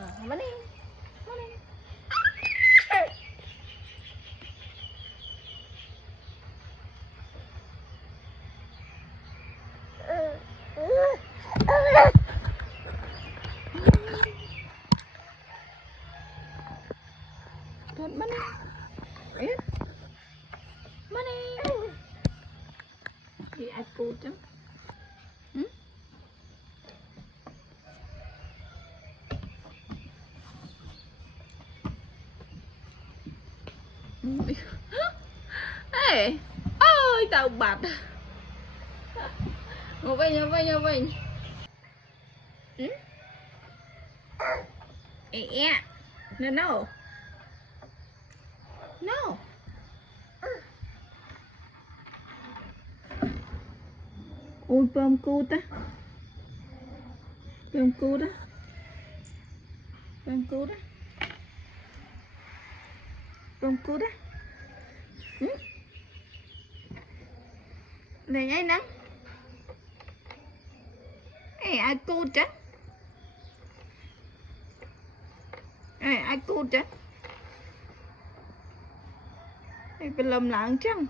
Mà đi. Mà đi. Tuan mana? Eh? Mana? Di aku tu. Ê, ôi tao bạch. Ngồi bên. Ê, no. No. Ôi bơm cút á. Bơm cút á. Bơm cút á. Bơm cút á. Này ai nắng? Ê, ai cút chứ? Ê, ai cút chứ? Ê, phải lầm lặng chăng?